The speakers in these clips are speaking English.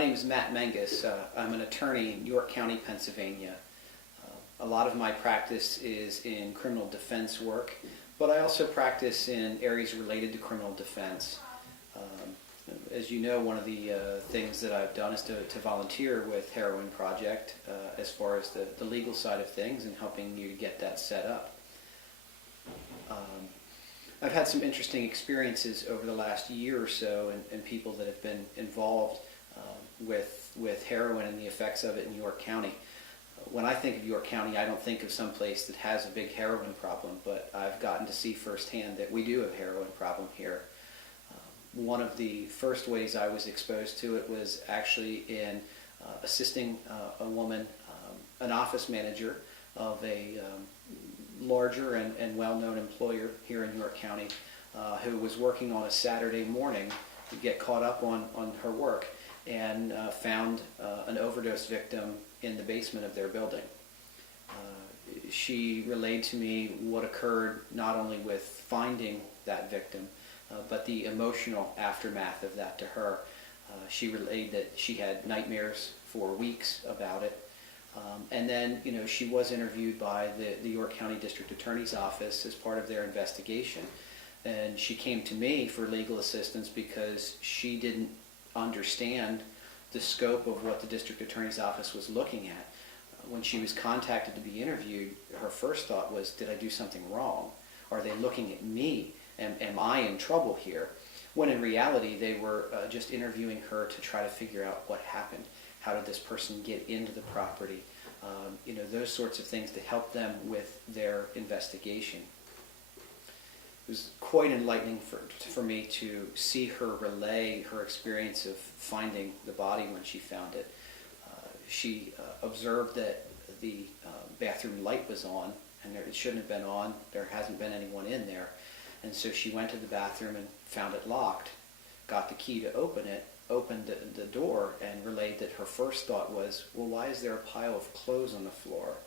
My name is Matt Menges. I'm an attorney in York County, Pennsylvania. A lot of my practice is in criminal defense work, but I also practice in areas related to criminal defense. As you know, one of the things that I've done is to volunteer with Heroin Project as far as the legal side of things and helping you to get that set up. I've had some interesting experiences over the last year or so and people that have been involved with heroin and the effects of it in York County. When I think of York County, I don't think of some place that has a big heroin problem, but I've gotten to see firsthand that we do have a heroin problem here. One of the first ways I was exposed to it was actually in assisting a woman, an office manager of a larger and well-known employer here in York County, who was working on a Saturday morning to get caught up on her work and found an overdose victim in the basement of their building. She relayed to me what occurred not only with finding that victim, but the emotional aftermath of that to her. She relayed that she had nightmares for weeks about it. And then, she was interviewed by the York County District Attorney's Office as part of their investigation. And she came to me for legal assistance because she didn't understand the scope of what the District Attorney's Office was looking at. When she was contacted to be interviewed, her first thought was, did I do something wrong? Are they looking at me? Am I in trouble here? When in reality, they were just interviewing her to try to figure out what happened. How did this person get into the property? Those sorts of things to help them with their investigation. It was quite enlightening for me to see her relay her experience of finding the body when she found it. She observed that the bathroom light was on, and it shouldn't have been on. There hasn't been anyone in there. And so she went to the bathroom and found it locked, got the key to open it, opened the door, and relayed that her first thought was, well, why is there a pile of clothes on the floor?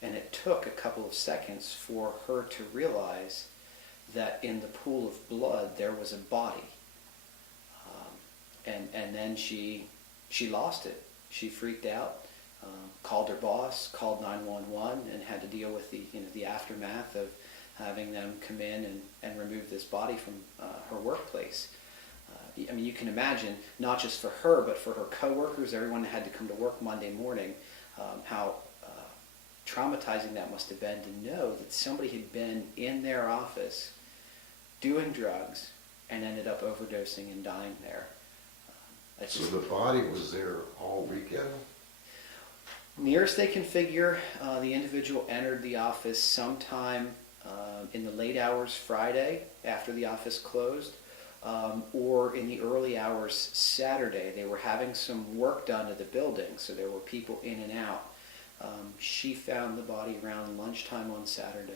And it took a couple of seconds for her to realize that in the pool of blood there was a body. And then she lost it. She freaked out, called her boss, called 911, and had to deal with the aftermath of having them come in and remove this body from her workplace. You can imagine, not just for her, but for her coworkers, everyone that had to come to work Monday morning, how traumatizing that must have been to know that somebody had been in their office doing drugs and ended up overdosing and dying there. So the body was there all weekend? Nearest they can figure, the individual entered the office sometime in the late hours Friday after the office closed, or in the early hours Saturday. They were having some work done to the building, so there were people in and out. She found the body around lunchtime on Saturday.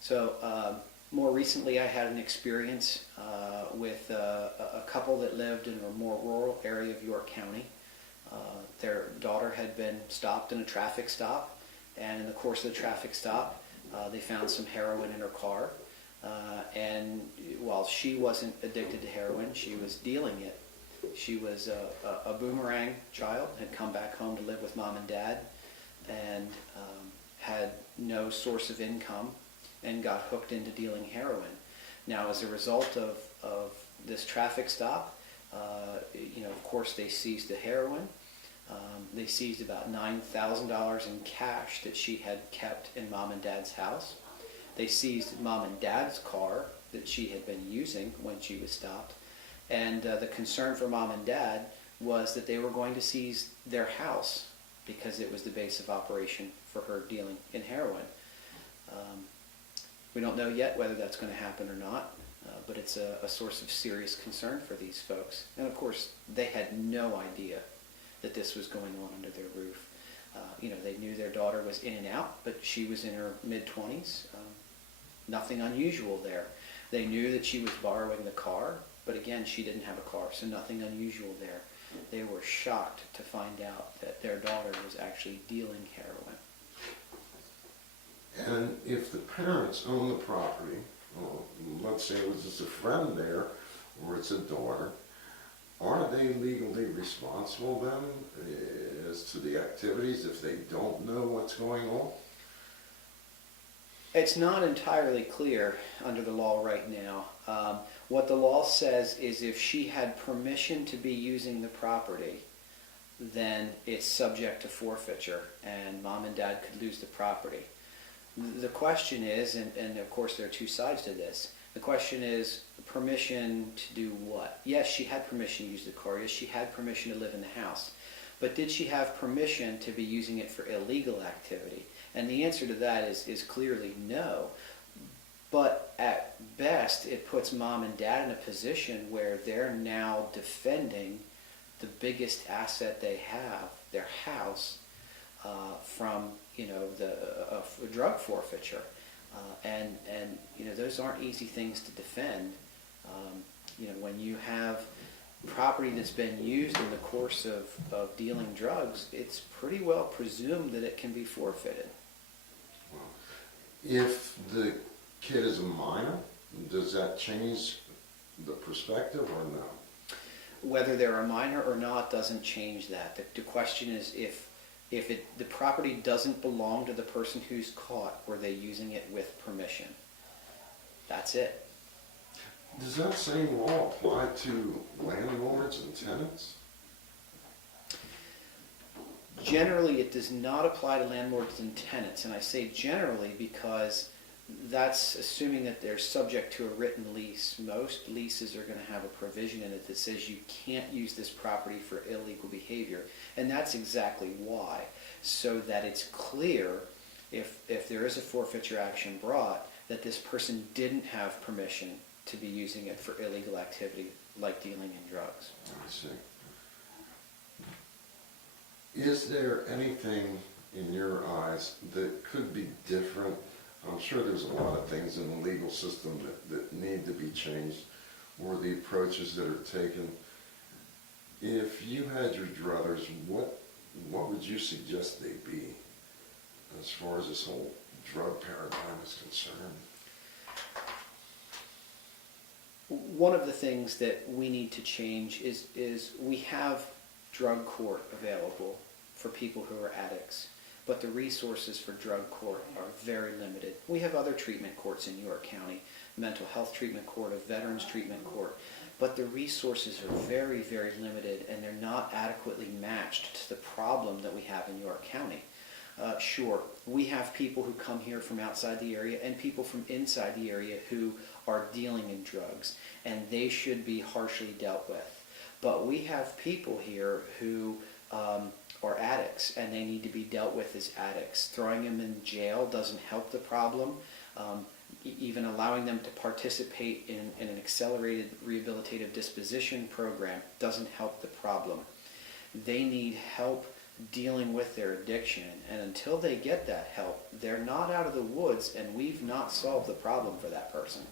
So more recently I had an experience with a couple that lived in a more rural area of York County. Their daughter had been stopped in a traffic stop, and in the course of the traffic stop they found some heroin in her car, and while she wasn't addicted to heroin, she was dealing it. She was a boomerang child, had come back home to live with mom and dad, and had no source of income, and got hooked into dealing heroin. Now, as a result of this traffic stop, of course they seized the heroin. They seized about $9,000 in cash that she had kept in mom and dad's house. They seized mom and dad's car that she had been using when she was stopped. And the concern for mom and dad was that they were going to seize their house because it was the base of operation for her dealing in heroin. We don't know yet whether that's going to happen or not, but it's a source of serious concern for these folks. And of course, they had no idea that this was going on under their roof. They knew their daughter was in and out, but she was in her mid-20s. Nothing unusual there. They knew that she was borrowing the car, but again, she didn't have a car, so nothing unusual there. They were shocked to find out that their daughter was actually dealing heroin. And if the parents own the property, let's say it was just a friend there, or it's a daughter, aren't they legally responsible then as to the activities if they don't know what's going on? It's not entirely clear under the law right now. What the law says is if she had permission to be using the property, then it's subject to forfeiture and mom and dad could lose the property. The question is, and of course there are two sides to this, the question is permission to do what? Yes, she had permission to use the car. Yes, she had permission to live in the house. But did she have permission to be using it for illegal activity? And the answer to that is clearly no. But at best, it puts mom and dad in a position where they're now defending the biggest asset they have, their house, from the drug forfeiture. And those aren't easy things to defend. When you have property that's been used in the course of dealing drugs, it's pretty well presumed that it can be forfeited. If the kid is a minor, does that change the perspective or no? Whether they're a minor or not doesn't change that. The question is if the property doesn't belong to the person who's caught, were they using it with permission? That's it. Does that same law apply to landlords and tenants? Generally, it does not apply to landlords and tenants, and I say generally because that's assuming that they're subject to a written lease. Most leases are going to have a provision in it that says you can't use this property for illegal behavior, and that's exactly why, so that it's clear if there is a forfeiture action brought that this person didn't have permission to be using it for illegal activity like dealing in drugs. I see. Is there anything in your eyes that could be different? I'm sure there's a lot of things in the legal system that need to be changed, or the approaches that are taken. If you had your druthers, what would you suggest they be as far as this whole drug paradigm is concerned? One of the things that we need to change is we have drug court available for people who are addicts, but the resources for drug court are very limited. We have other treatment courts in York County, mental health treatment court, a veterans treatment court, but the resources are very, very limited and they're not adequately matched to the problem that we have in York County. Sure, we have people who come here from outside the area and people from inside the area who are dealing in drugs, and they should be harshly dealt with. But we have people here who are addicts, and they need to be dealt with as addicts. Throwing them in jail doesn't help the problem. Even allowing them to participate in an accelerated rehabilitative disposition program doesn't help the problem. They need help dealing with their addiction, and until they get that help, they're not out of the woods, and we've not solved the problem for that person.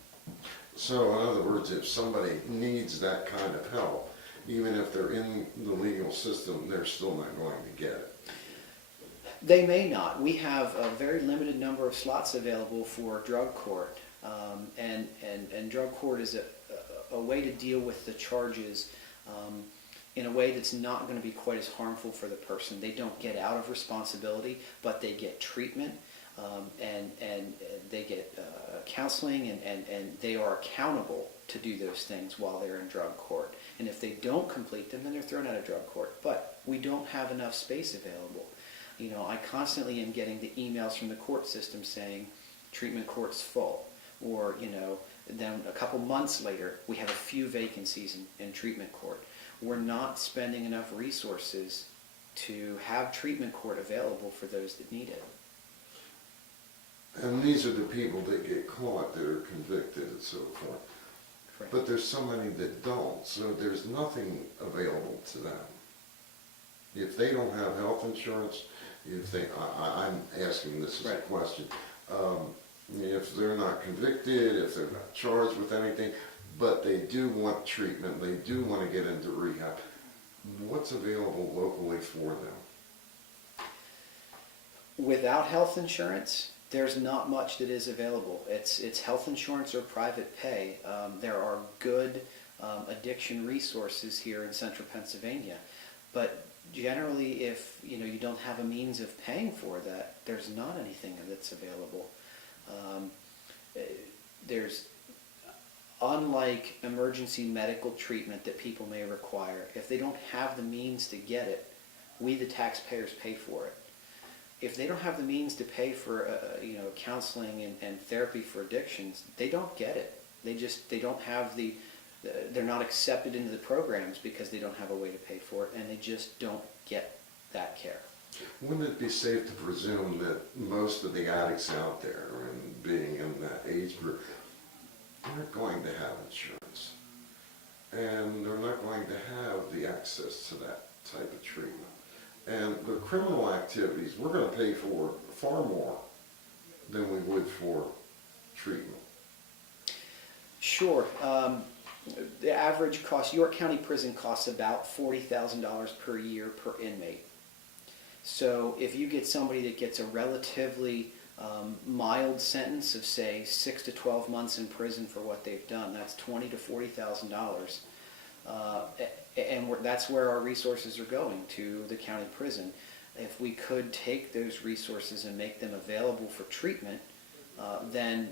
So, in other words, if somebody needs that kind of help, even if they're in the legal system, they're still not going to get it. They may not. We have a very limited number of slots available for drug court, and drug court is a way to deal with the charges in a way that's not going to be quite as harmful for the person. They don't get out of responsibility, but they get treatment, and they get counseling, and they are accountable to do those things while they're in drug court. And if they don't complete them, then they're thrown out of drug court. But we don't have enough space available. I constantly am getting the emails from the court system saying treatment court's full, or then a couple months later we have a few vacancies in treatment court. We're not spending enough resources to have treatment court available for those that need it. And these are the people that get caught, that are convicted and so forth. Correct. But there's so many that don't, so there's nothing available to them. If they don't have health insurance, I'm asking this as a question, if they're not convicted, if they're not charged with anything, but they do want treatment, they do want to get into rehab, what's available locally for them? Without health insurance, there's not much that is available. It's health insurance or private pay. There are good addiction resources here in central Pennsylvania. But generally, if you don't have a means of paying for that, there's not anything that's available. There's Unlike emergency medical treatment that people may require, if they don't have the means to get it, we the taxpayers pay for it. If they don't have the means to pay for counseling and therapy for addictions, they don't get it. They don't have they're not accepted into the programs because they don't have a way to pay for it, and they just don't get that care. Wouldn't it be safe to presume that most of the addicts out there, and being in that age group, aren't going to have insurance, and they're not going to have the access to that type of treatment? And the criminal activities, we're going to pay for far more than we would for treatment. Sure. The average cost, York County Prison costs about $40,000 per year per inmate. So if you get somebody that gets a relatively mild sentence of, say, 6 to 12 months in prison for what they've done, that's $20,000 to $40,000. And that's where our resources are going, to the county prison. If we could take those resources and make them available for treatment, then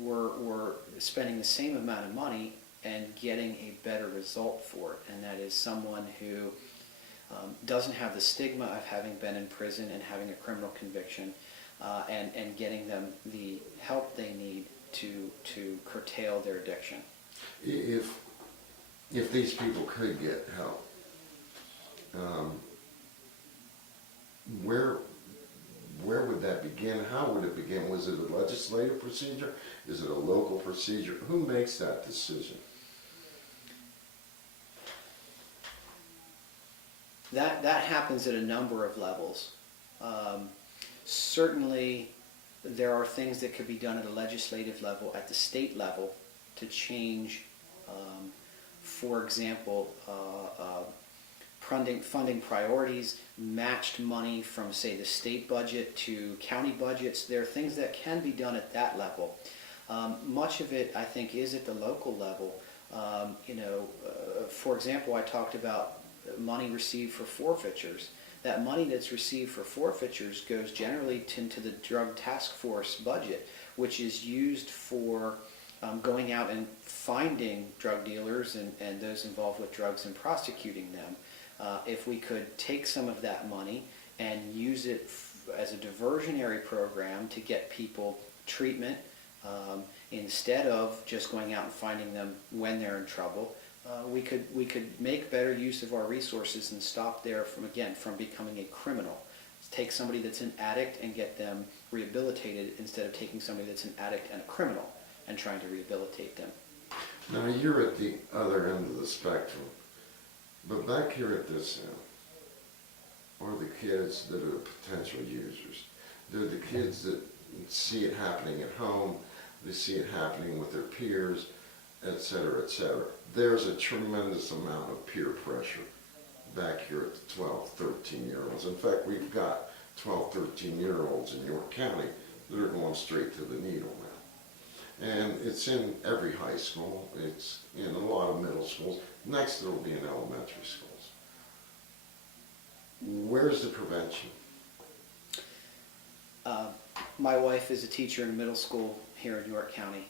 we're spending the same amount of money and getting a better result for it. And that is someone who doesn't have the stigma of having been in prison and having a criminal conviction, and getting them the help they need to curtail their addiction. If these people could get help, where would that begin? How would it begin? Was it a legislative procedure? Is it a local procedure? Who makes that decision? That happens at a number of levels. Certainly, there are things that could be done at a legislative level, at the state level, to change, for example, funding priorities, matched money from, say, the state budget to county budgets. There are things that can be done at that level. Much of it, I think, is at the local level. For example, I talked about money received for forfeitures. That money that's received for forfeitures goes generally into the drug task force budget, which is used for going out and finding drug dealers and those involved with drugs and prosecuting them. If we could take some of that money and use it as a diversionary program to get people treatment, instead of just going out and finding them when they're in trouble, we could make better use of our resources and stop there from becoming a criminal. Take somebody that's an addict and get them rehabilitated, instead of taking somebody that's an addict and a criminal and trying to rehabilitate them. Now, you're at the other end of the spectrum, but back here at this end are the kids that are potential users. They're the kids that see it happening at home, they see it happening with their peers, etc., etc. There's a tremendous amount of peer pressure back here at the 12, 13-year-olds. In fact, we've got 12, 13-year-olds in York County that are going straight to the needle now. And it's in every high school, it's in a lot of middle schools, next it'll be in elementary schools. Where's the prevention? My wife is a teacher in middle school here in York County.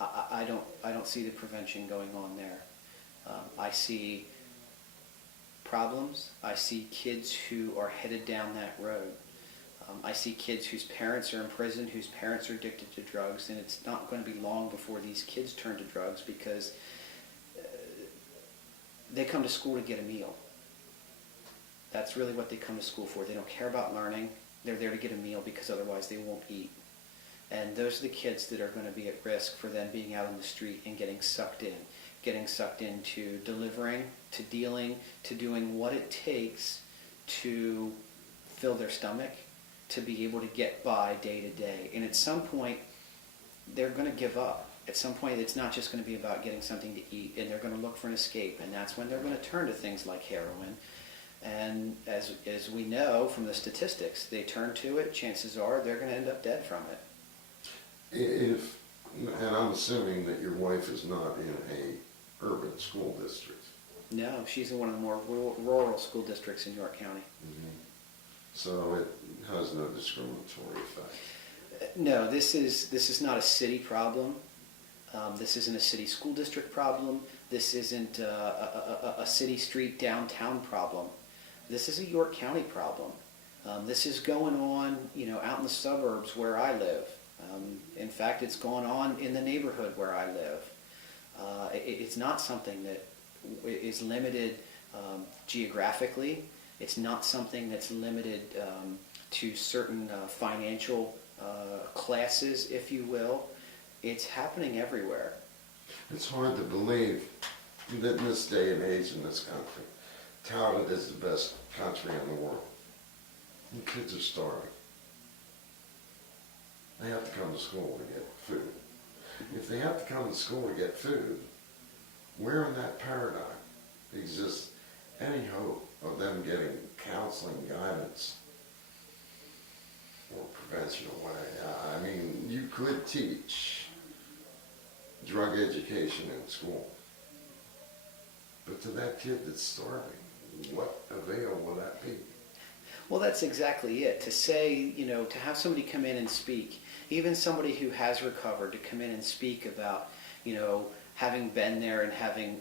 I don't see the prevention going on there. I see problems. I see kids who are headed down that road. I see kids whose parents are in prison, whose parents are addicted to drugs, and it's not going to be long before these kids turn to drugs because they come to school to get a meal. That's really what they come to school for. They don't care about learning. They're there to get a meal because otherwise they won't eat. And those are the kids that are going to be at risk for them being out on the street and getting sucked into delivering, to dealing, to doing what it takes to fill their stomach, to be able to get by day to day. And at some point, they're going to give up. At some point, it's not just going to be about getting something to eat, and they're going to look for an escape. And that's when they're going to turn to things like heroin. And as we know from the statistics, they turn to it, chances are they're going to end up dead from it. If And I'm assuming that your wife is not in a urban school district. No, she's in one of the more rural school districts in York County. Mm-hmm. So it has no discriminatory effect. No, this is not a city problem. This isn't a city school district problem. This isn't a city street downtown problem. This is a York County problem. This is going on, out in the suburbs where I live. In fact, it's going on in the neighborhood where I live. It's not something that is limited geographically. It's not something that's limited to certain financial classes, if you will. It's happening everywhere. It's hard to believe that in this day and age in this country, touted as the best country in the world, and kids are starving. They have to come to school to get food. If they have to come to school to get food, where in that paradigm exists any hope of them getting counseling, guidance, or prevention or whatever? I mean, you could teach drug education in school, but to that kid that's starving, what avail will that be? Well, that's exactly it. To say, to have somebody come in and speak, even somebody who has recovered, to come in and speak about, having been there and having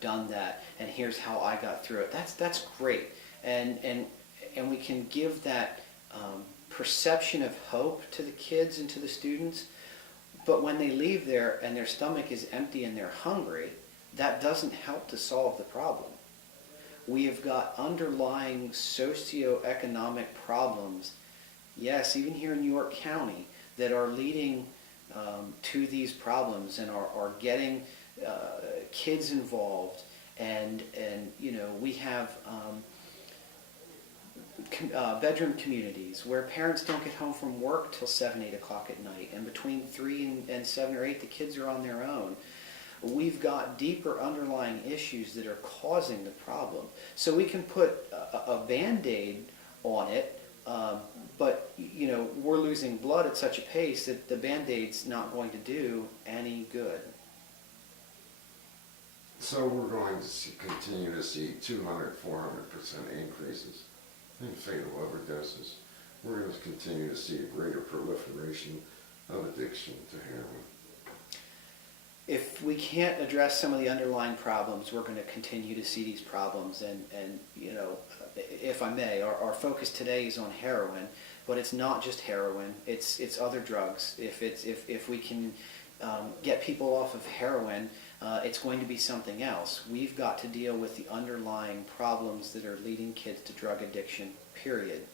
done that, and here's how I got through it. That's great, and we can give that perception of hope to the kids and to the students. But when they leave there and their stomach is empty and they're hungry, that doesn't help to solve the problem. We have got underlying socioeconomic problems, yes, even here in York County, that are leading to these problems and are getting kids involved. And we have bedroom communities where parents don't get home from work till 7, 8 o'clock at night, and between 3 and 7 or 8 the kids are on their own. We've got deeper underlying issues that are causing the problem. So we can put a Band-Aid on it, but we're losing blood at such a pace that the Band-Aid's not going to do any good. So we're going to continue to see 200-400% increases in fatal overdoses. We're going to continue to see a greater proliferation of addiction to heroin. If we can't address some of the underlying problems, we're going to continue to see these problems. And if I may, our focus today is on heroin, but it's not just heroin. It's other drugs. If we can get people off of heroin, it's going to be something else. We've got to deal with the underlying problems that are leading kids to drug addiction, period.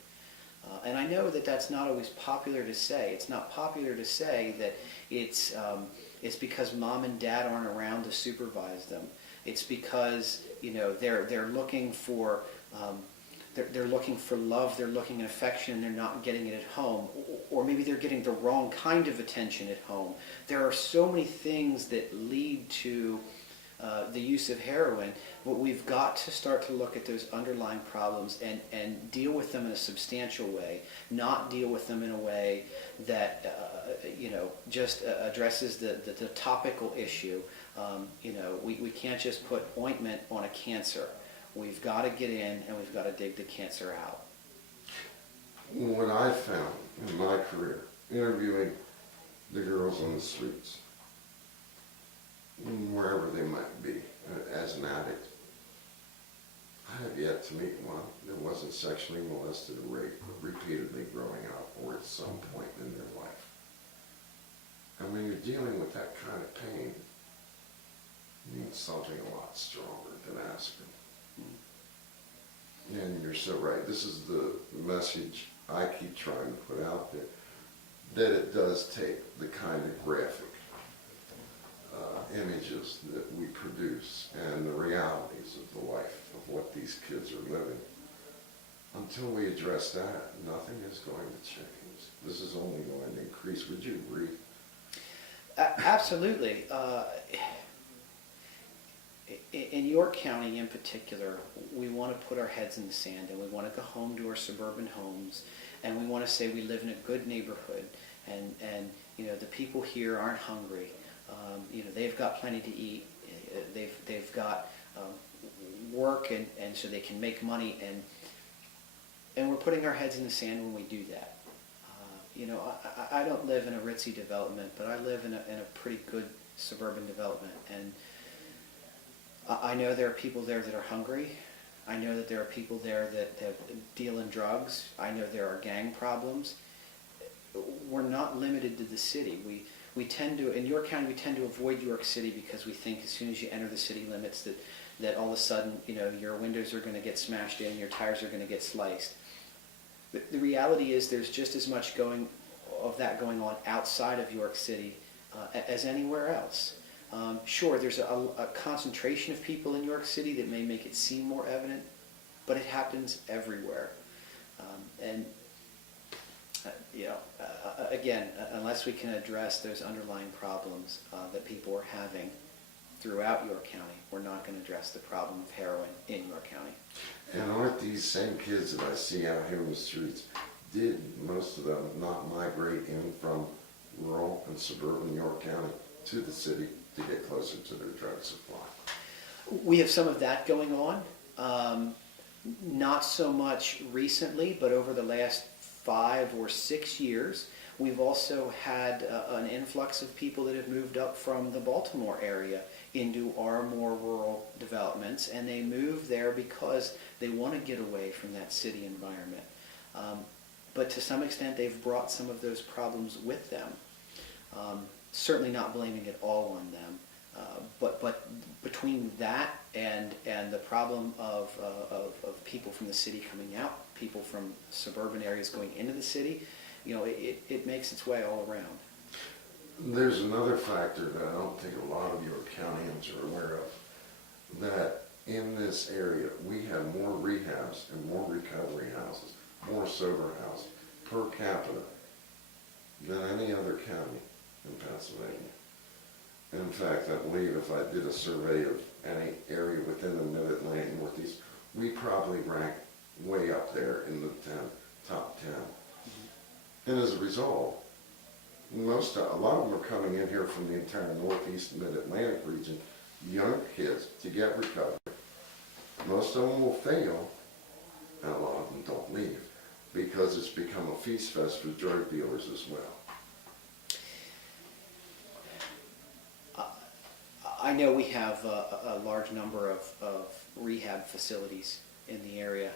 And I know that that's not always popular to say. It's not popular to say that it's because mom and dad aren't around to supervise them. It's because they're looking for they're looking for love, they're looking at affection, and they're not getting it at home, or maybe they're getting the wrong kind of attention at home. There are so many things that lead to the use of heroin, but we've got to start to look at those underlying problems and deal with them in a substantial way, not deal with them in a way that just addresses the topical issue. We can't just put ointment on a cancer. We've got to get in and we've got to dig the cancer out. What I found in my career, interviewing the girls on the streets, wherever they might be, as an addict, I have yet to meet one that wasn't sexually molested or raped repeatedly growing up or at some point in their life. And when you're dealing with that kind of pain, you need something a lot stronger than aspirin. And you're so right. This is the message I keep trying to put out there, that it does take the kind of graphic images that we produce and the realities of the life of what these kids are living. Until we address that, nothing is going to change. This is only going to increase. Would you agree? Absolutely. In York County in particular, we want to put our heads in the sand and we want to go home to our suburban homes and we want to say we live in a good neighborhood and The people here aren't hungry. They've got plenty to eat. They've got work, and so they can make money, and we're putting our heads in the sand when we do that. I don't live in a ritzy development, but I live in a pretty good suburban development, and I know there are people there that are hungry. I know that there are people there that deal in drugs. I know there are gang problems. We're not limited to the city. We tend to, in York County, we tend to avoid York City because we think as soon as you enter the city limits that all of a sudden, your windows are going to get smashed in, your tires are going to get sliced. The reality is there's just as much of that going on outside of York City as anywhere else. Sure, there's a concentration of people in York City that may make it seem more evident, but it happens everywhere. Again, unless we can address those underlying problems that people are having throughout York County, we're not going to address the problem of heroin in York County. And aren't these same kids that I see out here in the streets, did most of them not migrate in from rural and suburban York County to the city to get closer to their drug supply? We have some of that going on. Not so much recently, but over the last 5 or 6 years, we've also had an influx of people that have moved up from the Baltimore area into our more rural developments, and they move there because they want to get away from that city environment. But to some extent, they've brought some of those problems with them. Certainly not blaming it all on them, but between that and the problem of people from the city coming out, people from suburban areas going into the city, it makes its way all around. There's another factor that I don't think a lot of York Countyans are aware of, that in this area we have more rehabs and more recovery houses, more sober houses per capita than any other county in Pennsylvania. In fact, I believe if I did a survey of any area within the Mid-Atlantic Northeast, we probably rank way up there in the top 10. And as a result, a lot of them are coming in here from the entire Northeast and Mid-Atlantic region, young kids, to get recovery. Most of them will fail, and a lot of them don't leave, because it's become a feast fest for drug dealers as well. I know we have a large number of rehab facilities in the area.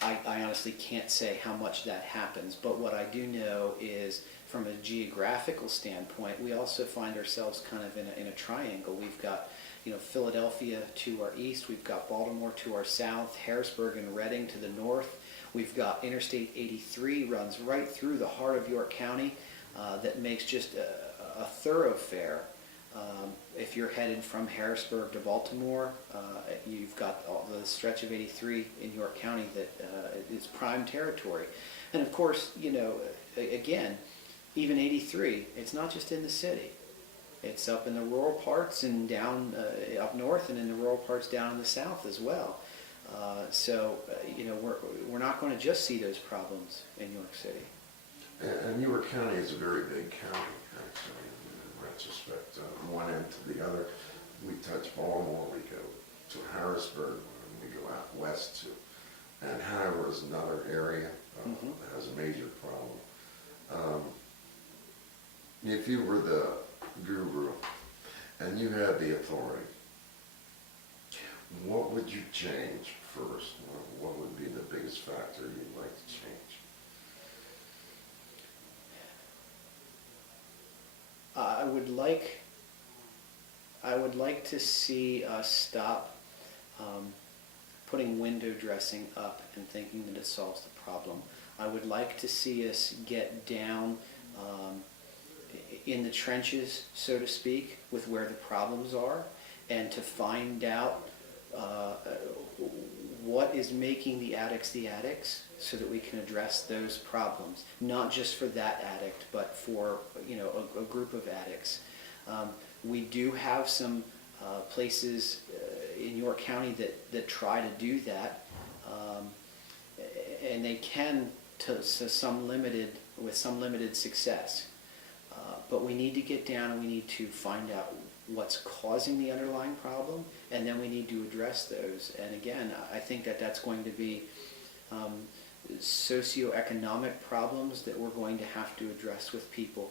I honestly can't say how much that happens, but what I do know is from a geographical standpoint, we also find ourselves kind of in a triangle. We've got Philadelphia to our east, we've got Baltimore to our south, Harrisburg and Reading to the north. We've got Interstate 83 runs right through the heart of York County that makes just a thoroughfare. If you're headed from Harrisburg to Baltimore, you've got the stretch of 83 in York County that is prime territory. And of course, again, even 83, it's not just in the city. It's up in the rural parts and down up north, and in the rural parts down in the south as well. We're not going to just see those problems in York City. And York County is a very big county, actually, in retrospect. One end to the other, we touch Baltimore, we go to Harrisburg, and we go out west to. And Hanover is another area that has a major problem. If you were the guru and you had the authority, what would you change first? What would be the biggest factor you'd like to change? I would like to see us stop putting window dressing up and thinking that it solves the problem. I would like to see us get down in the trenches, so to speak, with where the problems are, and to find out what is making the addicts, so that we can address those problems, not just for that addict, but for a group of addicts. We do have some places in York County that try to do that, and they can to some limited with some limited success. But we need to get down and we need to find out what's causing the underlying problem, and then we need to address those. And again, I think that that's going to be socioeconomic problems that we're going to have to address with people.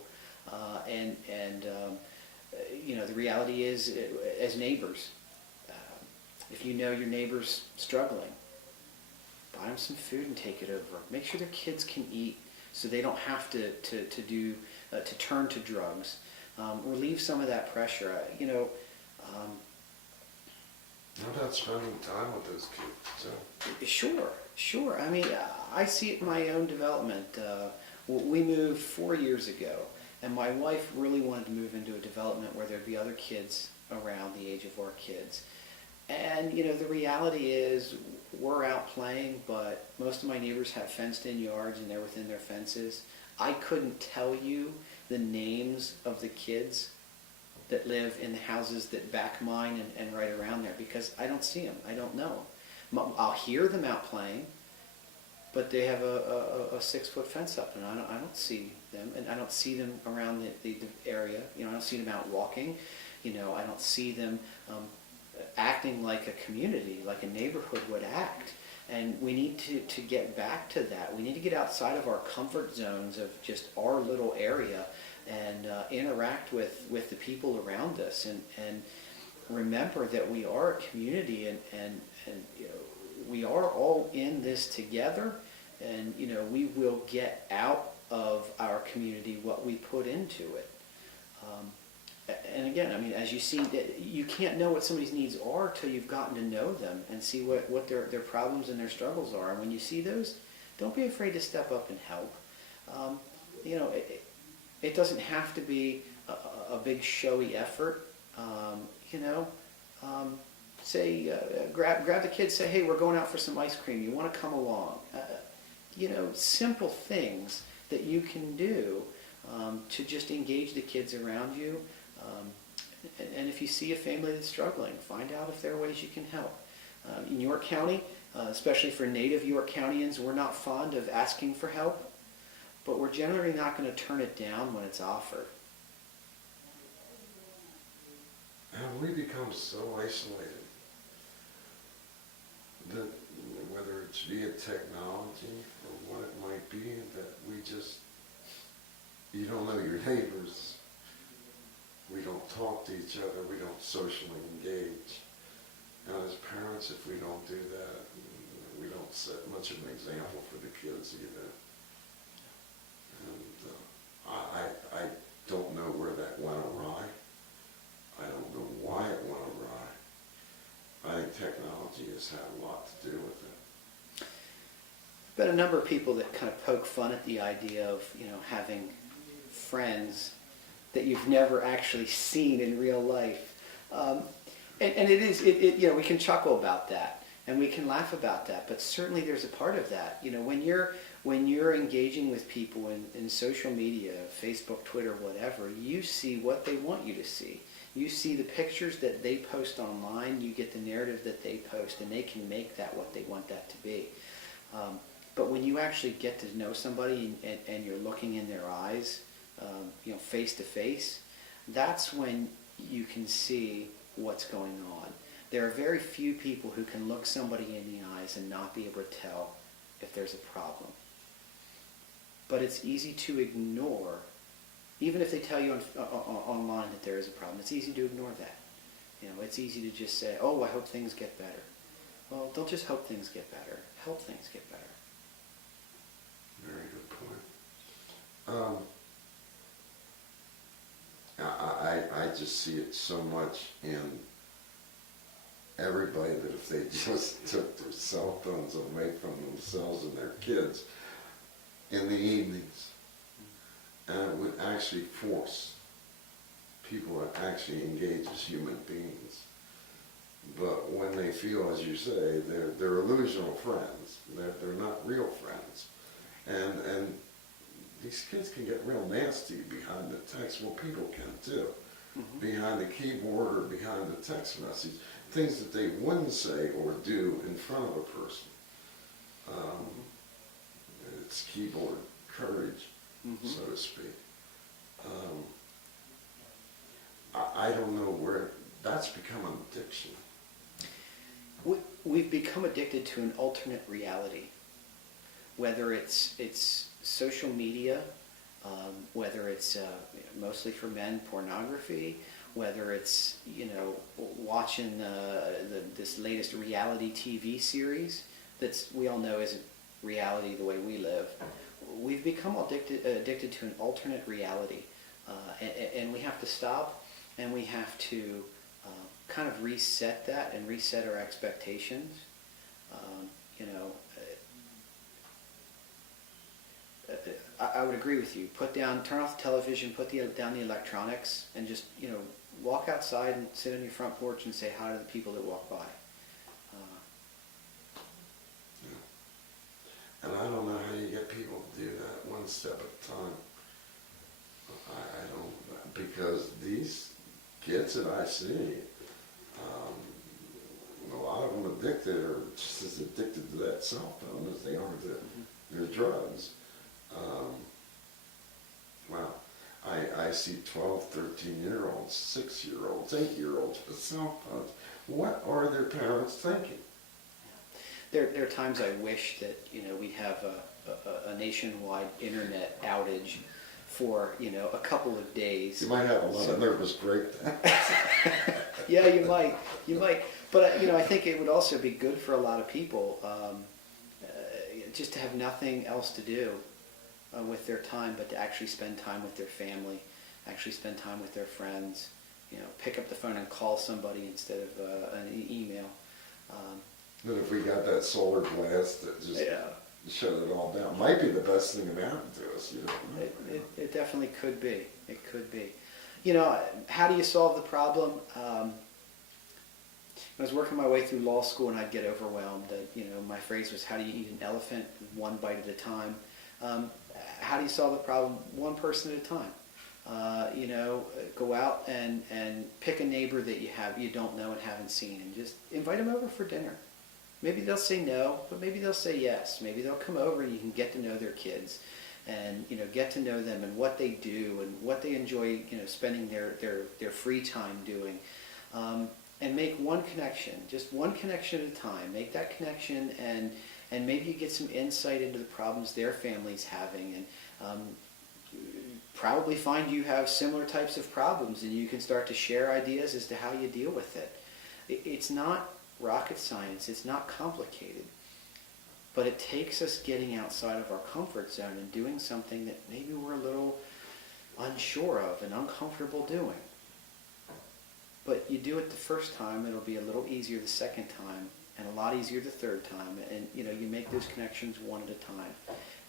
The reality is, as neighbors, if you know your neighbor's struggling, buy them some food and take it over. Make sure their kids can eat so they don't have to turn to drugs. Relieve some of that pressure. How about spending time with those kids? Sure. I mean, I see it in my own development. We moved 4 years ago, and my wife really wanted to move into a development where there'd be other kids around the age of our kids. And, the reality is we're out playing, but most of my neighbors have fenced-in yards and they're within their fences. I couldn't tell you the names of the kids that live in the houses that back mine and right around there because I don't see them. I don't know. I'll hear them out playing, but they have a 6-foot fence up, and I don't see them, and I don't see them around the area. I don't see them out walking. I don't see them acting like a community, like a neighborhood would act. And we need to get back to that. We need to get outside of our comfort zones of just our little area and interact with the people around us and remember that we are a community and we are all in this together, and we will get out of our community what we put into it. And again, I mean, as you see, you can't know what somebody's needs are till you've gotten to know them and see what their problems and their struggles are. And when you see those, don't be afraid to step up and help. It doesn't have to be a big showy effort. Grab the kids, say, hey, we're going out for some ice cream. You want to come along? Simple things that you can do to just engage the kids around you. And if you see a family that's struggling, find out if there are ways you can help. In York County, especially for native York Countyans, we're not fond of asking for help, but we're generally not going to turn it down when it's offered. Have we become so isolated that whether it's via technology or what it might be, that you don't know your neighbors, we don't talk to each other, we don't socially engage. And as parents, if we don't do that, we don't set much of an example for the kids either. And I don't know where that went awry. I don't know why it went awry. I think technology has had a lot to do with it. Been a number of people that kind of poke fun at the idea of having friends that you've never actually seen in real life, and we can chuckle about that and we can laugh about that, but certainly there's a part of that. When you're engaging with people in social media, Facebook, Twitter, whatever, you see what they want you to see. You see the pictures that they post online, you get the narrative that they post, and they can make that what they want that to be. But when you actually get to know somebody and you're looking in their eyes, face to face, that's when you can see what's going on. There are very few people who can look somebody in the eyes and not be able to tell if there's a problem. But it's easy to ignore, even if they tell you online that there is a problem. It's easy to ignore that. It's easy to just say, "Oh, I hope things get better." Well, don't just hope things get better. Help things get better. Very good point. I just see it so much in everybody that if they just took their cell phones away from themselves and their kids in the evenings, and it would actually force people to actually engage as human beings. But when they feel, as you say, they're illusional friends, they're not real friends, and these kids can get real nasty behind the text. Well, people can too. Mm-hmm. Behind the keyboard or behind the text message, things that they wouldn't say or do in front of a person. It's keyboard courage so to speak. I don't know where that's become an addiction. We've become addicted to an alternate reality, whether it's social media, whether it's mostly for men pornography, whether it's watching this latest reality TV series that's we all know isn't reality the way we live. We've become addicted to an alternate reality, and we have to stop, and we have to kind of reset that and reset our expectations. I would agree with you. Turn off the television, down the electronics, and just walk outside and sit on your front porch and say hi to the people that walk by. And I don't know how you get people to do that one step at a time. I don't, because these kids that I see, a lot of them addicted are just as addicted to that cell phone as they are to their drugs. Wow. I see 12, 13-year-olds, 6-year-olds, 8-year-olds with cell phones. What are their parents thinking? There are times I wish that we'd have a nationwide internet outage for a couple of days. You might have a lot of nervous breakdowns. Yeah, you might, but I think it would also be good for a lot of people just to have nothing else to do with their time, but to actually spend time with their family, actually spend time with their friends. Pick up the phone and call somebody instead of an email. But if we got that solar blast that just shut it all down, might be the best thing that happened to us. It definitely could be. It could be. How do you solve the problem? I was working my way through law school and I'd get overwhelmed. My phrase was, how do you eat an elephant one bite at a time? How do you solve the problem one person at a time? Go out and pick a neighbor that you don't know and haven't seen, and just invite them over for dinner. Maybe they'll say no, but maybe they'll say yes. Maybe they'll come over and you can get to know their kids, and get to know them and what they do and what they enjoy spending their free time doing, and make one connection, just one connection at a time. Make that connection, and maybe you get some insight into the problems their family's having, and probably find you have similar types of problems, and you can start to share ideas as to how you deal with it. It's not rocket science, it's not complicated, but it takes us getting outside of our comfort zone and doing something that maybe we're a little unsure of and uncomfortable doing. But you do it the first time, it'll be a little easier the second time, and a lot easier the third time, and you make those connections one at a time.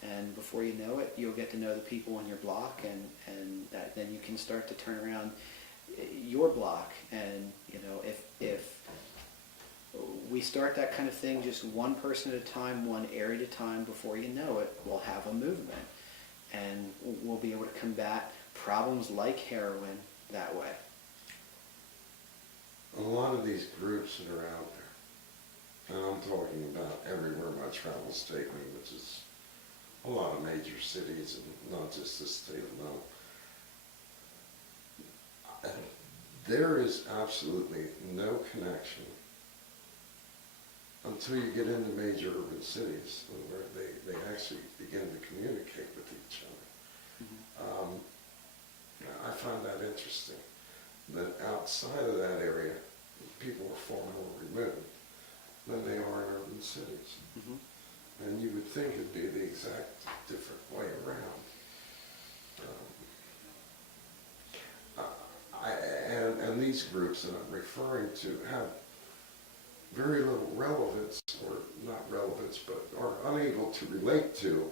And before you know it, you'll get to know the people on your block, and then you can start to turn around your block. And if we start that kind of thing, just one person at a time, one area at a time, before you know it, we'll have a movement, and we'll be able to combat problems like heroin that way. A lot of these groups that are out there, and I'm talking about everywhere my travels take me, which is a lot of major cities and not just the state alone. There is absolutely no connection until you get into major urban cities where they actually begin to communicate with each other. I find that interesting, that outside of that area, people are far more removed than they are in urban cities. And you would think it'd be the exact different way around. And these groups that I'm referring to have very little relevance, or not relevance, but are unable to relate to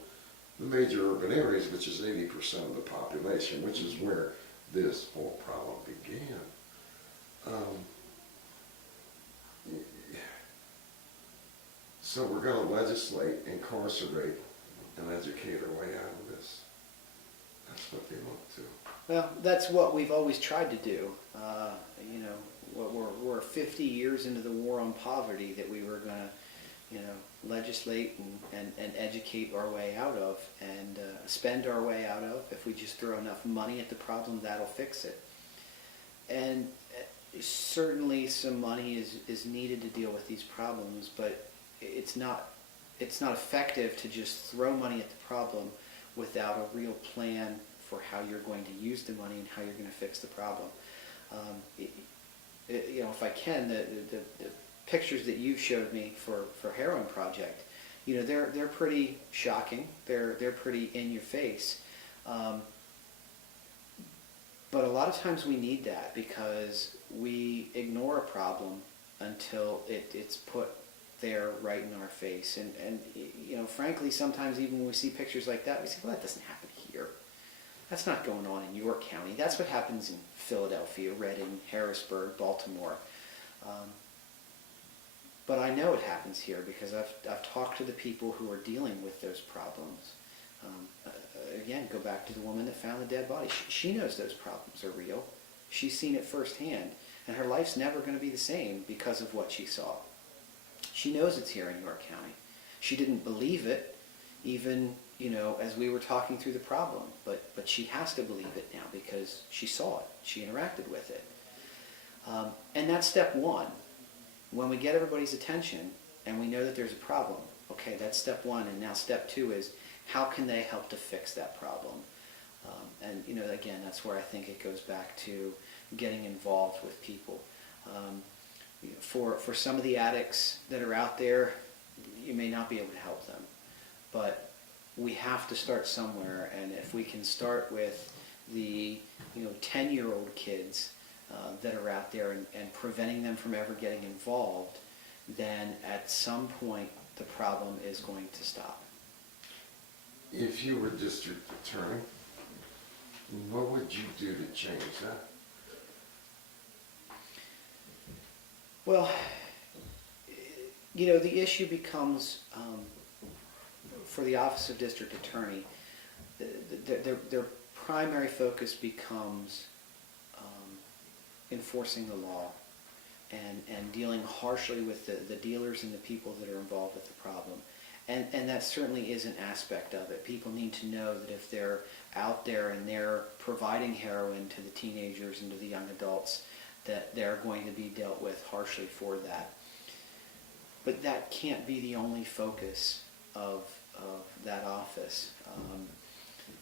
the major urban areas, which is 80% of the population, which is where this whole problem began. So we're going to legislate, incarcerate, and educate our way out of this. That's what they want to. Well, that's what we've always tried to do. We're 50 years into the war on poverty, that we were going to legislate and educate our way out of, and spend our way out of. If we just throw enough money at the problem, that'll fix it. And certainly some money is needed to deal with these problems, but it's not effective to just throw money at the problem without a real plan for how you're going to use the money and how you're going to fix the problem. If I can, the pictures that you showed me for Heroin Project, they're pretty shocking. They're pretty in your face. But a lot of times we need that because we ignore a problem until it's put there right in our face. And frankly, sometimes even when we see pictures like that, we say, well, that doesn't happen here. That's not going on in York County. That's what happens in Philadelphia, Reading, Harrisburg, Baltimore. But I know it happens here because I've talked to the people who are dealing with those problems. Again, go back to the woman that found the dead body. She knows those problems are real. She's seen it firsthand. And her life's never going to be the same because of what she saw. She knows it's here in York County. She didn't believe it, even, as we were talking through the problem. But she has to believe it now because she saw it. She interacted with it. And that's step one. When we get everybody's attention and we know that there's a problem, okay, that's step one. And now step two is, how can they help to fix that problem? And again, that's where I think it goes back to getting involved with people. For some of the addicts that are out there, you may not be able to help them, but we have to start somewhere. And if we can start with the 10-year-old kids that are out there and preventing them from ever getting involved, then at some point the problem is going to stop. If you were district attorney, what would you do to change that? Well, the issue becomes, for the Office of District Attorney, their primary focus becomes enforcing the law and dealing harshly with the dealers and the people that are involved with the problem. And that certainly is an aspect of it. People need to know that if they're out there and they're providing heroin to the teenagers and to the young adults, that they're going to be dealt with harshly for that. But that can't be the only focus of that office.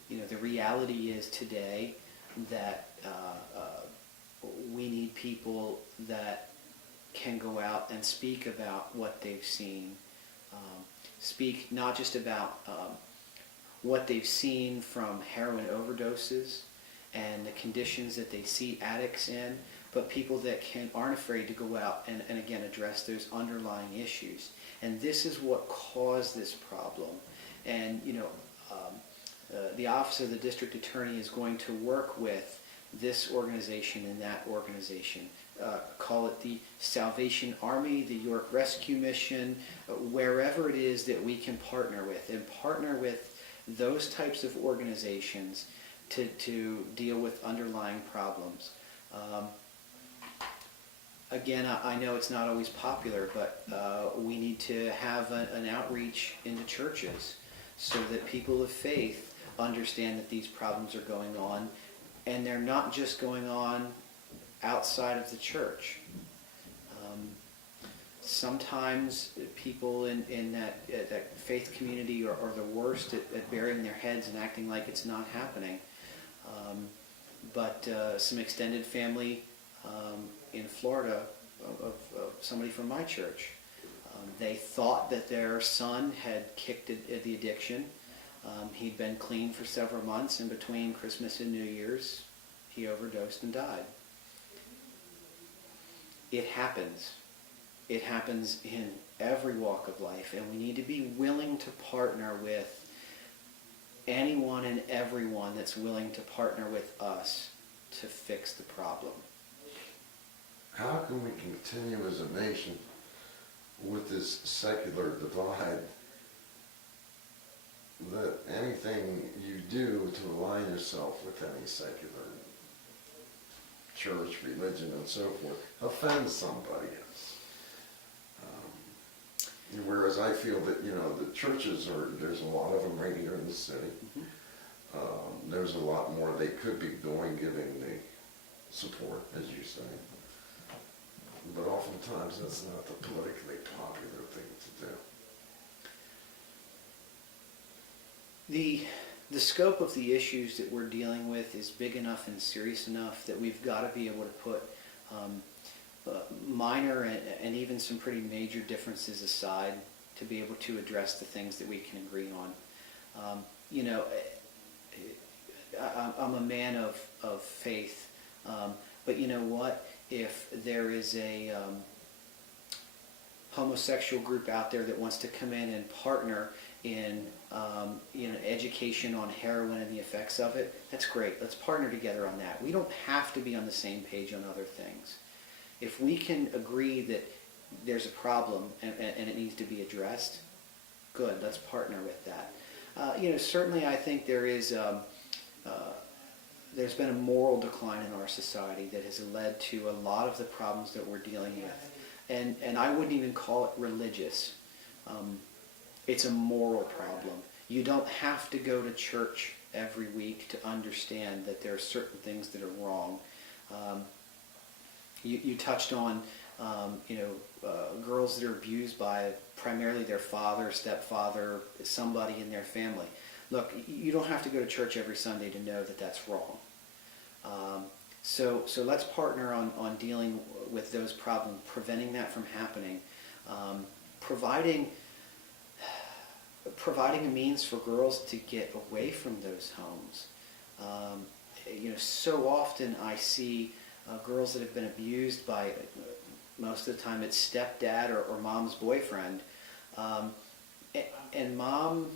The reality is today that we need people that can go out and speak about what they've seen. Speak not just about what they've seen from heroin overdoses and the conditions that they see addicts in, but people that aren't afraid to go out and again address those underlying issues. And this is what caused this problem. And the Office of the District Attorney is going to work with this organization and that organization. Call it the Salvation Army, the York Rescue Mission, wherever it is that we can partner with, and partner with those types of organizations to deal with underlying problems. Again, I know it's not always popular, but we need to have an outreach into churches so that people of faith understand that these problems are going on, and they're not just going on outside of the church. Sometimes people in that faith community are the worst at burying their heads and acting like it's not happening. But some extended family in Florida of somebody from my church, they thought that their son had kicked the addiction. He'd been clean for several months, and between Christmas and New Year's, he overdosed and died. It happens. It happens in every walk of life, and we need to be willing to partner with anyone and everyone that's willing to partner with us to fix the problem. How can we continue as a nation with this secular divide that anything you do to align yourself with any secular church, religion, and so forth offends somebody else? Whereas I feel that, the churches there's a lot of them right here in the city. There's a lot more they could be doing, giving the support, as you say. But oftentimes that's not the politically popular thing to do. The scope of the issues that we're dealing with is big enough and serious enough that we've got to be able to put minor and even some pretty major differences aside to be able to address the things that we can agree on. I'm a man of faith, but you know what? If there is a homosexual group out there that wants to come in and partner in education on heroin and the effects of it, that's great. Let's partner together on that. We don't have to be on the same page on other things. If we can agree that there's a problem and it needs to be addressed, good, let's partner with that. Certainly I think there's been a moral decline in our society that has led to a lot of the problems that we're dealing with. And I wouldn't even call it religious. It's a moral problem. You don't have to go to church every week to understand that there are certain things that are wrong. You touched on, girls that are abused by primarily their father, stepfather, somebody in their family. Look, you don't have to go to church every Sunday to know that that's wrong. So let's partner on dealing with those problems, preventing that from happening, providing a means for girls to get away from those homes. So often I see girls that have been abused by, most of the time it's stepdad or mom's boyfriend, and mom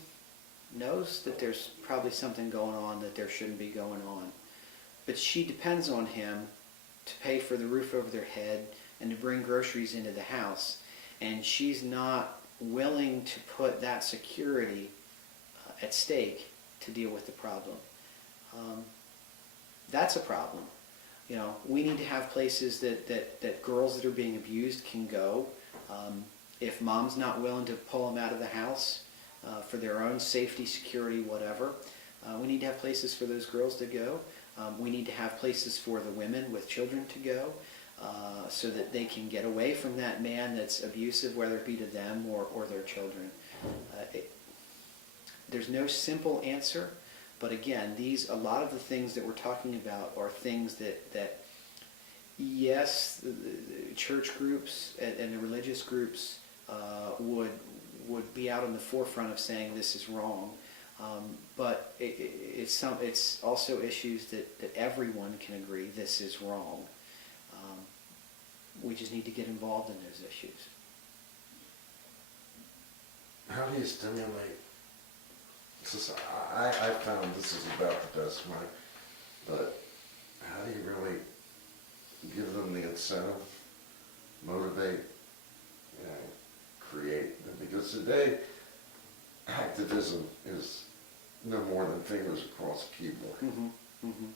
knows that there's probably something going on that there shouldn't be going on. But she depends on him to pay for the roof over their head and to bring groceries into the house. And she's not willing to put that security at stake to deal with the problem. That's a problem. We need to have places that girls that are being abused can go. If mom's not willing to pull them out of the house for their own safety, security, whatever, we need to have places for those girls to go. We need to have places for the women with children to go so that they can get away from that man that's abusive, whether it be to them or their children. There's no simple answer, but again, a lot of the things that we're talking about are things that yes, the church groups and the religious groups would be out on the forefront of saying this is wrong. But it's also issues that everyone can agree this is wrong. We just need to get involved in those issues. How do you stimulate society? I found this is about the best way, but how do you really give them the incentive, motivate, create them? Because today, activism is no more than fingers across a keyboard. Mm-hmm. Mm-hmm.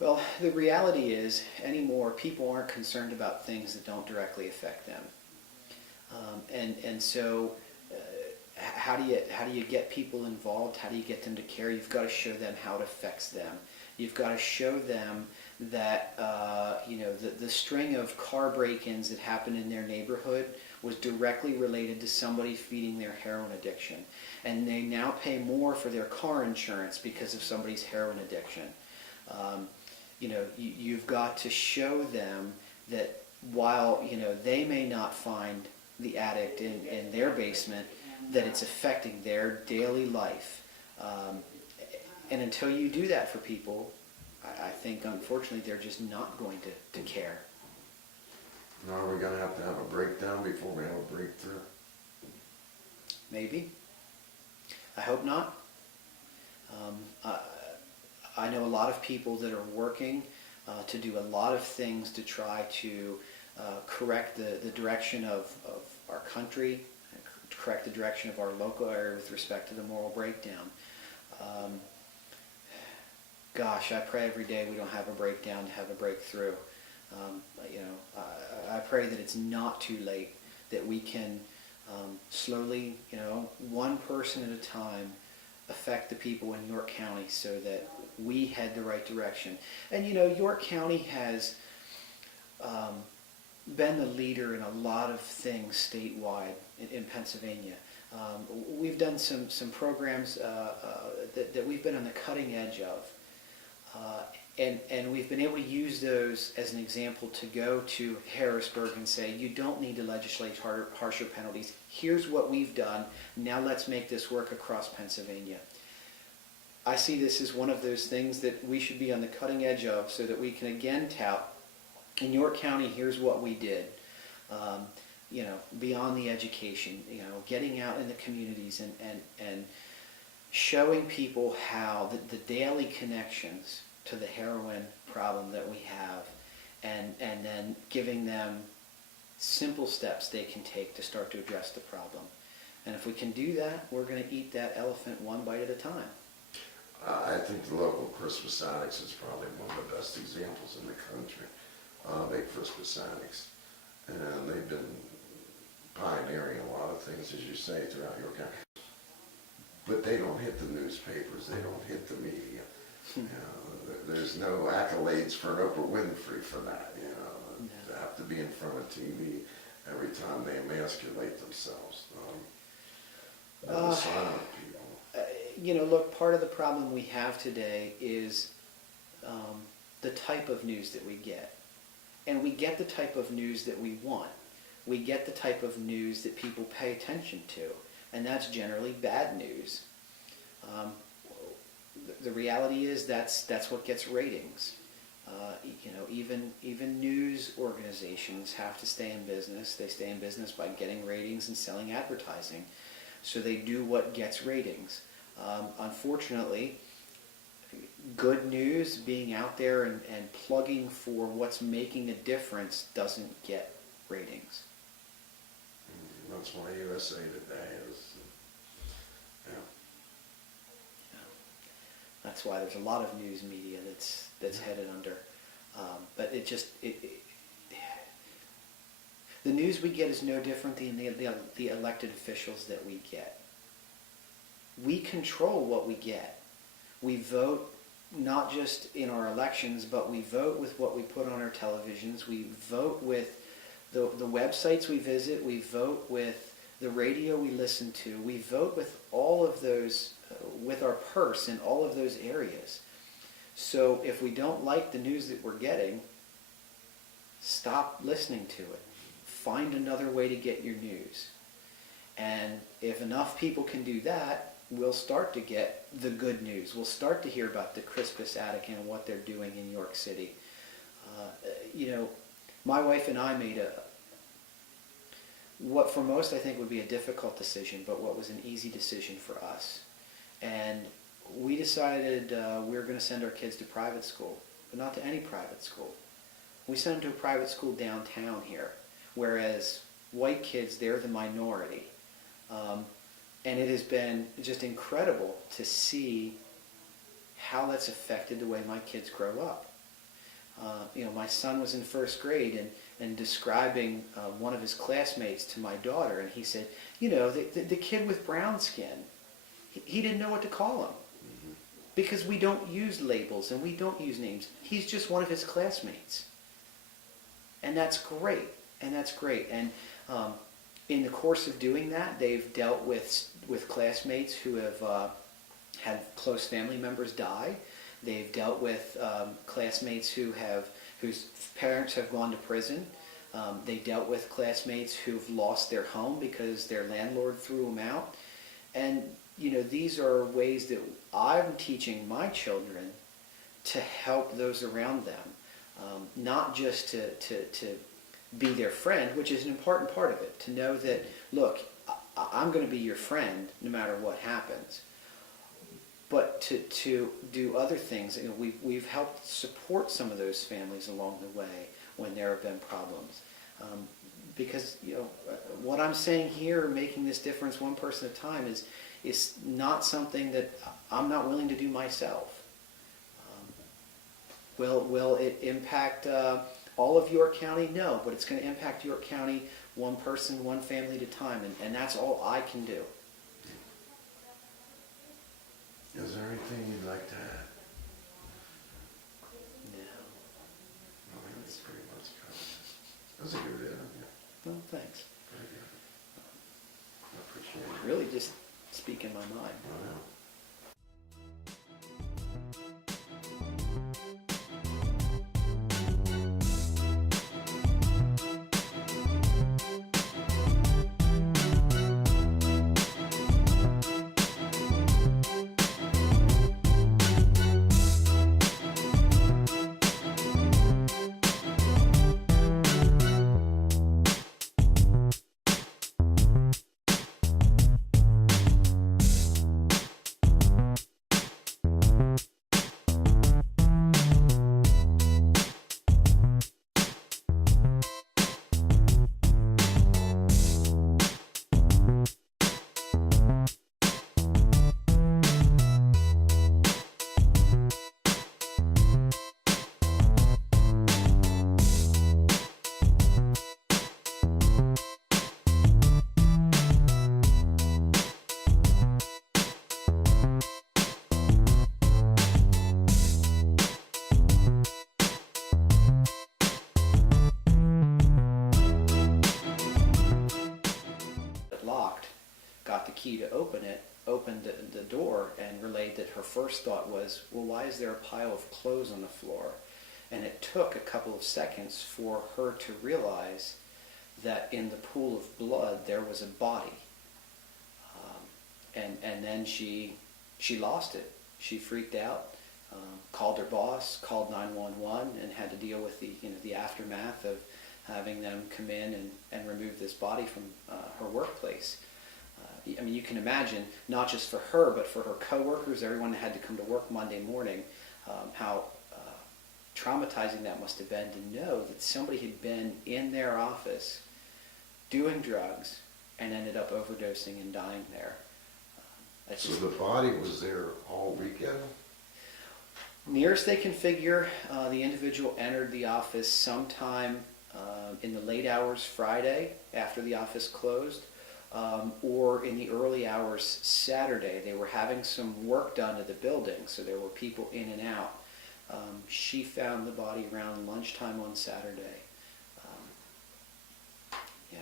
Well, the reality is, anymore, people aren't concerned about things that don't directly affect them. So, how do you get people involved? How do you get them to care? You've got to show them how it affects them. You've got to show them that the string of car break-ins that happened in their neighborhood was directly related to somebody feeding their heroin addiction. And they now pay more for their car insurance because of somebody's heroin addiction. You've got to show them that while they may not find the addict in their basement, that it's affecting their daily life. And until you do that for people, I think unfortunately they're just not going to care. Now, are we going to have a breakdown before we have a breakthrough? Maybe. I hope not. I know a lot of people that are working to do a lot of things to try to correct the direction of our country, correct the direction of our local area with respect to the moral breakdown. Gosh, I pray every day we don't have a breakdown to have a breakthrough. I pray that it's not too late, that we can slowly, one person at a time, affect the people in York County so that we head the right direction. And York County has been the leader in a lot of things statewide in Pennsylvania. We've done some programs that we've been on the cutting edge of. And we've been able to use those as an example to go to Harrisburg and say, you don't need to legislate harsher penalties. Here's what we've done. Now let's make this work across Pennsylvania. I see this as one of those things that we should be on the cutting edge of so that we can again tout, in York County, here's what we did. Beyond the education, getting out in the communities and showing people how the daily connections to the heroin problem that we have, and then giving them simple steps they can take to start to address the problem. And if we can do that, we're going to eat that elephant one bite at a time. I think the local Christmas Addicts is probably one of the best examples in the country of a Christmas Addicts. And they've been pioneering a lot of things, as you say, throughout your county. But they don't hit the newspapers, they don't hit the media. There's no accolades for an Oprah Winfrey for that. No. They have to be in front of TV every time they emasculate themselves. The silent people. Look, part of the problem we have today is the type of news that we get. And we get the type of news that we want. We get the type of news that people pay attention to. And that's generally bad news. The reality is that's what gets ratings. Even news organizations have to stay in business. They stay in business by getting ratings and selling advertising. So they do what gets ratings. Unfortunately, good news, being out there and plugging for what's making a difference, doesn't get ratings. That's why USA Today is, That's why there's a lot of news media that's headed under. But the news we get is no different than the elected officials that we get. We control what we get. We vote not just in our elections, but we vote with what we put on our televisions. We vote with the websites we visit. We vote with the radio we listen to. We vote with all of those, with our purse in all of those areas. So if we don't like the news that we're getting, stop listening to it. Find another way to get your news. And if enough people can do that, we'll start to get the good news. We'll start to hear about the Crispus Attic and what they're doing in York City. My wife and I made what for most I think would be a difficult decision, but what was an easy decision for us. And we decided we were going to send our kids to private school, but not to any private school. We sent them to a private school downtown here, whereas white kids, they're the minority. And it has been just incredible to see how that's affected the way my kids grow up. My son was in first grade and describing one of his classmates to my daughter, and he said, the kid with brown skin, he didn't know what to call him. Because we don't use labels and we don't use names. He's just one of his classmates. And that's great. And in the course of doing that, they've dealt with classmates who have had close family members die. They've dealt with classmates whose parents have gone to prison. They dealt with classmates who've lost their home because their landlord threw them out. And these are ways that I'm teaching my children to help those around them, not just to be their friend, which is an important part of it, to know that, look, I'm going to be your friend no matter what happens. But to do other things, we've helped support some of those families along the way when there have been problems. Because what I'm saying here, making this difference one person at a time, is not something that I'm not willing to do myself. Will it impact all of York County? No, but it's going to impact York County one person, one family at a time, and that's all I can do. Is there anything you'd like to add? No. I think that's pretty much covered. That's a good interview. Well, thanks. Very good. I appreciate it. Really just speaking my mind. I know. Locked, got the key to open it, opened the door, and relayed that her first thought was, well, why is there a pile of clothes on the floor? And it took a couple of seconds for her to realize that in the pool of blood there was a body. And then she lost it. She freaked out, called her boss, called 911, and had to deal with the aftermath of having them come in and remove this body from her workplace. I mean, you can imagine, not just for her, but for her coworkers, everyone that had to come to work Monday morning, how traumatizing that must have been to know that somebody had been in their office doing drugs and ended up overdosing and dying there. So the body was there all weekend? Nearest they can figure, the individual entered the office sometime in the late hours Friday after the office closed, or in the early hours Saturday. They were having some work done to the building, so there were people in and out. She found the body around lunchtime on Saturday. Yeah.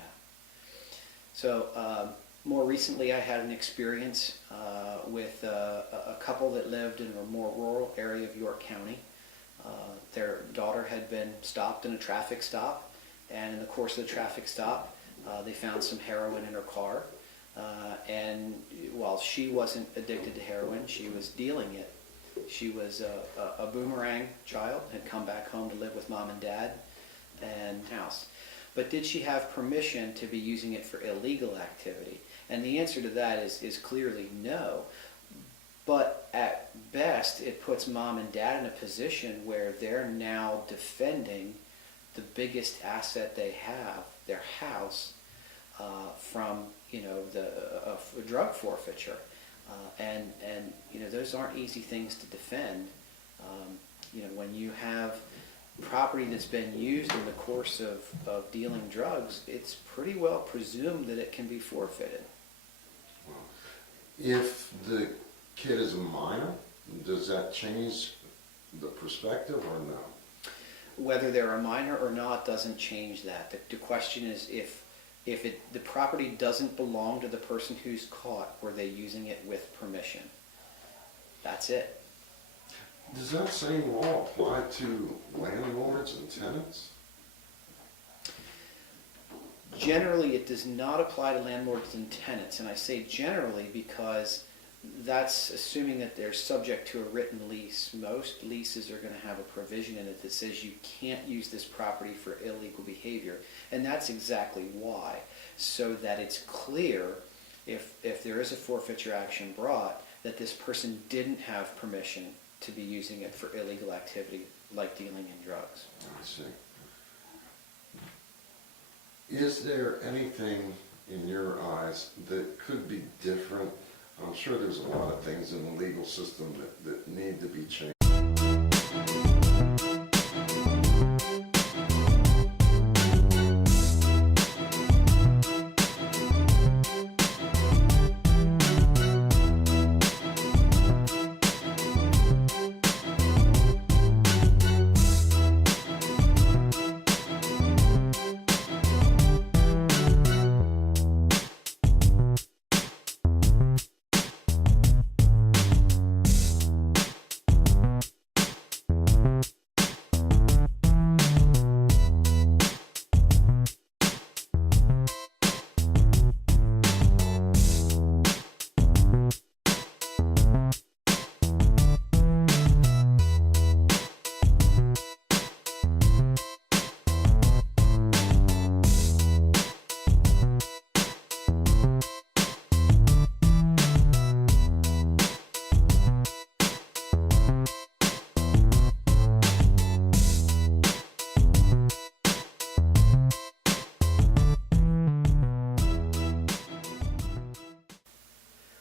So more recently I had an experience with a couple that lived in a more rural area of York County. Their daughter had been stopped in a traffic stop, and in the course of the traffic stop, they found some heroin in her car. And while she wasn't addicted to heroin, she was dealing it. She was a boomerang child, had come back home to live with mom and dad and house. But did she have permission to be using it for illegal activity? And the answer to that is clearly no. But at best, it puts mom and dad in a position where they're now defending the biggest asset they have, their house, from the drug forfeiture, and those aren't easy things to defend. When you have property that's been used in the course of dealing drugs, it's pretty well presumed that it can be forfeited. If the kid is a minor, does that change the perspective or no? Whether they're a minor or not doesn't change that. The question is if the property doesn't belong to the person who's caught, were they using it with permission? That's it. Does that same law apply to landlords and tenants? Generally, it does not apply to landlords and tenants, and I say generally because that's assuming that they're subject to a written lease. Most leases are going to have a provision in it that says you can't use this property for illegal behavior, and that's exactly why, so that it's clear if there is a forfeiture action brought that this person didn't have permission to be using it for illegal activity like dealing in drugs. I see. Is there anything in your eyes that could be different? I'm sure there's a lot of things in the legal system that need to be changed.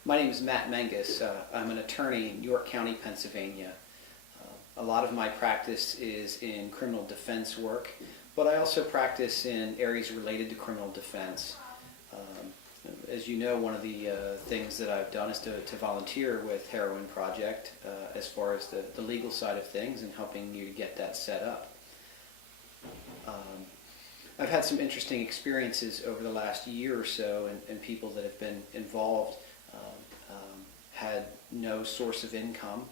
My name is Matt Menges. I'm an attorney in York County, Pennsylvania. A lot of my practice is in criminal defense work, but I also practice in areas related to criminal defense. As you know, one of the things that I've done is to volunteer with Heroin Project as far as the legal side of things and helping you to get that set up. I've had some interesting experiences over the last year or so, and people that have been involved had no source of income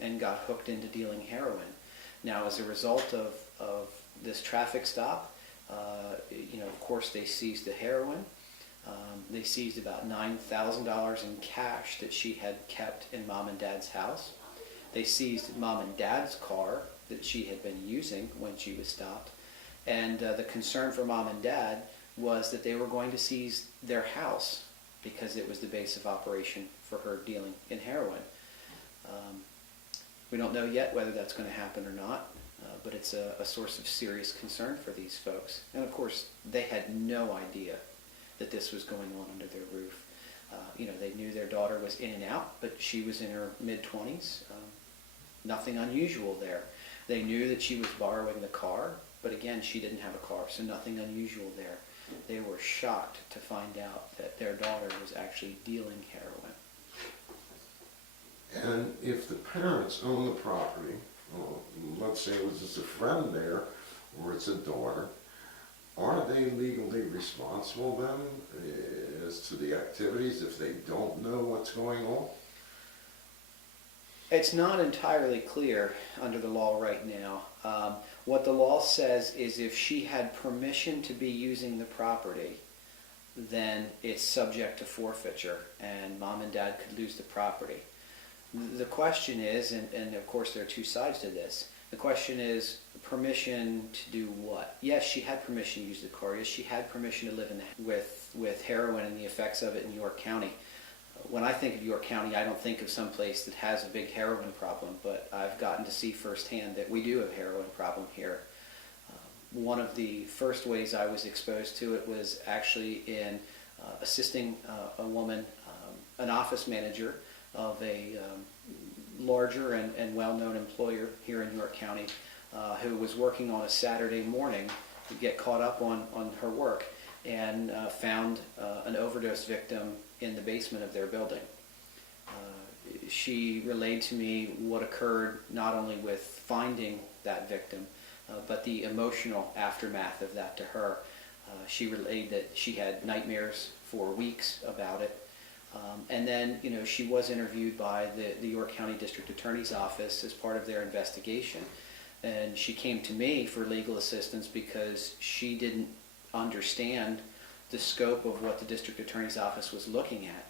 and got hooked into dealing heroin. Now, as a result of this traffic stop, of course they seized the heroin. They seized about $9,000 in cash that she had kept in Mom and Dad's house. They seized Mom and Dad's car that she had been using when she was stopped. And the concern for Mom and Dad was that they were going to seize their house because it was the base of operation for her dealing in heroin. We don't know yet whether that's going to happen or not, but it's a source of serious concern for these folks. And of course, they had no idea that this was going on under their roof. They knew their daughter was in and out, but she was in her mid-20s. Nothing unusual there. They knew that she was borrowing the car, but again, she didn't have a car, so nothing unusual there. They were shocked to find out that their daughter was actually dealing heroin. And if the parents own the property, well, let's say it was just a friend there, or it's a daughter, are they legally responsible then as to the activities if they don't know what's going on? It's not entirely clear under the law right now. What the law says is if she had permission to be using the property, then it's subject to forfeiture and Mom and Dad could lose the property. The question is, and of course there are two sides to this, the question is permission to do what? Yes, she had permission to use the car. Yes, she had permission to live with heroin and the effects of it in York County. When I think of York County, I don't think of some place that has a big heroin problem, but I've gotten to see firsthand that we do have a heroin problem here. One of the first ways I was exposed to it was actually in assisting a woman, an office manager of a larger and well-known employer here in York County who was working on a Saturday morning to get caught up on her work and found an overdose victim in the basement of their building. She relayed to me what occurred not only with finding that victim, but the emotional aftermath of that to her. She relayed that she had nightmares for weeks about it. And then, she was interviewed by the York County District Attorney's Office as part of their investigation. And she came to me for legal assistance because she didn't understand the scope of what the District Attorney's Office was looking at.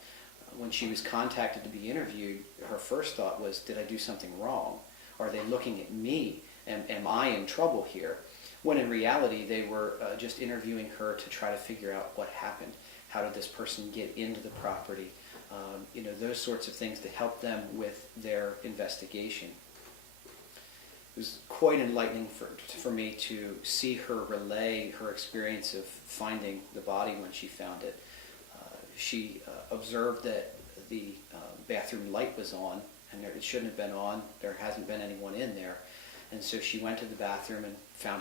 When she was contacted to be interviewed, her first thought was, did I do something wrong? Are they looking at me? Am I in trouble here? When in reality, they were just interviewing her to try to figure out what happened. How did this person get into the property? Those sorts of things to help them with their investigation. It was quite enlightening for me to see her relay her experience of finding the body when she found it. She observed that the bathroom light was on, and it shouldn't have been on. There hasn't been anyone in there. And so she went to the bathroom and found